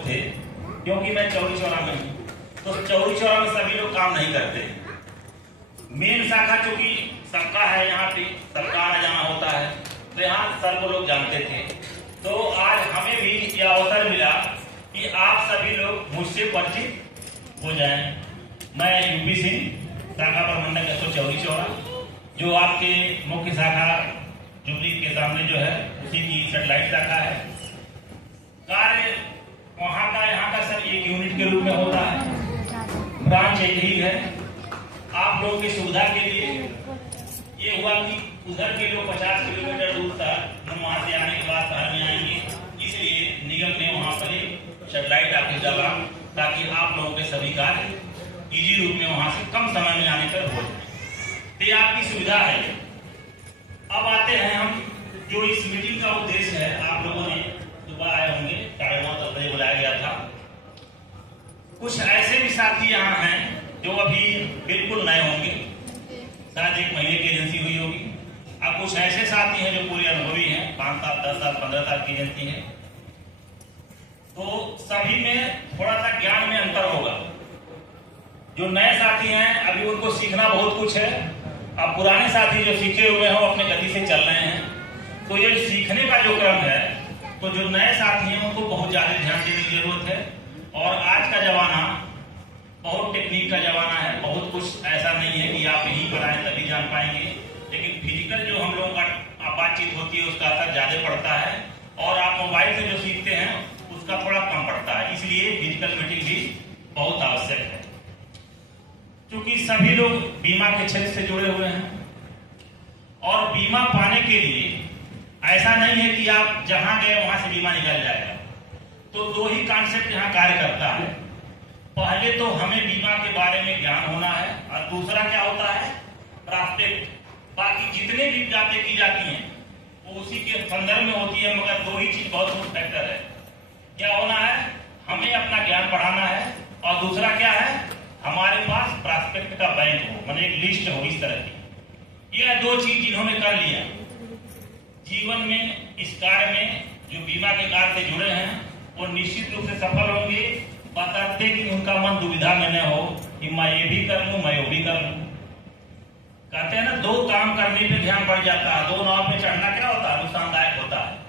थे, क्योंकि मैं चौरी चौरा में हूँ, तो चौरी चौरा में सभी लोग काम नहीं करते। मेन शाखा चूंकि सबका है, यहाँ पे सबका आना जाना होता है, तो यहाँ सर को लोग जानते थे। तो आज हमें भी यह अवसर मिला कि आप सभी लोग मुझसे परिचित हो जाएं। मैं यूपी सिंह, शाखा प्रबंधक एसओ चौरी चौरा, जो आपके मुख्य शाखा जुबली के सामने जो है उसी की सेटेलाइट शाखा है। कार्य वहाँ का यहाँ का सब एक यूनिट के रूप में होता है, ब्रांच एक ही है। आप लोगों की सुविधा के लिए ये हुआ कि उधर के लोग 50 किलोमीटर दूर तक हम वहाँ से आने के बाद शहर में आएंगे, इसलिए निगम ने वहाँ पर एक सेटेलाइट ऑफिस डाला ताकि आप लोगों के सभी कार्य इजी रूप में वहाँ से कम समय में आने पर हो। तो ये आपकी सुविधा है। अब आते हैं हम जो इस मीटिंग का उद्देश्य है। आप लोगों ने सुबह आए होंगे, 9:30 बजे बुलाया गया था। कुछ ऐसे भी साथी यहाँ हैं जो अभी बिल्कुल नए होंगे, शायद 1 महीने की एजेंसी हुई होगी। अब कुछ ऐसे साथी हैं जो पूरे अनुभवी हैं, 5 साल 10 साल 15 साल की एजेंसी है। तो सभी में थोड़ा सा ज्ञान में अंतर होगा। जो नए साथी हैं अभी उनको सीखना बहुत कुछ है। अब पुराने साथी जो सीखे हुए हैं वो अपने गति से चल रहे हैं। तो ये सीखने का जो क्रम है, तो जो नए साथी हैं उनको बहुत ज्यादा ध्यान देने की जरूरत है। और आज का जमाना बहुत टेक्निक का जमाना है, बहुत कुछ ऐसा नहीं है कि आप यहीं पर आए तभी जान पाएंगे। लेकिन फिजिकल जो हम लोगों का बातचीत होती है उसका असर ज्यादा पड़ता है, और आप मोबाइल से जो सीखते हैं उसका थोड़ा कम पड़ता है। इसलिए फिजिकल मीटिंग भी बहुत आवश्यक है। क्योंकि सभी लोग बीमा के क्षेत्र से जुड़े हुए हैं, और बीमा पाने के लिए ऐसा नहीं है कि आप जहां गए वहां से बीमा निकल जाएगा। तो 2 ही कॉन्सेप्ट यहाँ कार्य करता है। पहले तो हमें बीमा के बारे में ज्ञान होना है, और दूसरा क्या होता है, प्रॉस्पेक्ट। बाकी जितने भी बातें की जाती हैं वो उसी के संदर्भ में होती है, मगर 2 ही चीज बहुत मुख्य फैक्टर है। क्या होना है, हमें अपना ज्ञान बढ़ाना है, और दूसरा क्या है, हमारे पास प्रॉस्पेक्ट का बैंक हो, मतलब एक लिस्ट हो इस तरह की। ये 2 चीज जिन्होंने कर लिया जीवन में, इस कार्य में जो बीमा के कार्य से जुड़े हैं, वो निश्चित रूप से सफल होंगे, बताते कि उनका मन दुविधा में न हो कि मैं ये भी कर लूं, मैं वो भी कर लूं। कहते हैं ना, 2 काम करने पे ध्यान बढ़ जाता है। 2 नाव पे चढ़ना क्या होता है, नुकसानदायक होता है।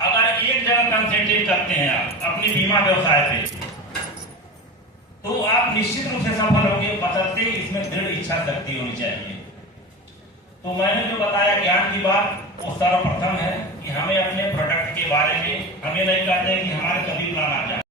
अगर एक जगह कंसेंट्रेट करते हैं आप अपनी बीमा व्यवसाय पे, तो आप निश्चित रूप से सफल होंगे, बशर्ते इसमें दृढ़ इच्छा शक्ति होनी चाहिए। तो मैंने जो बताया ज्ञान की बात, वो सर्वप्रथम है कि हमें अपने प्रोडक्ट के बारे में, हमें नहीं कहते कि हमारे सभी प्लान आ जाए।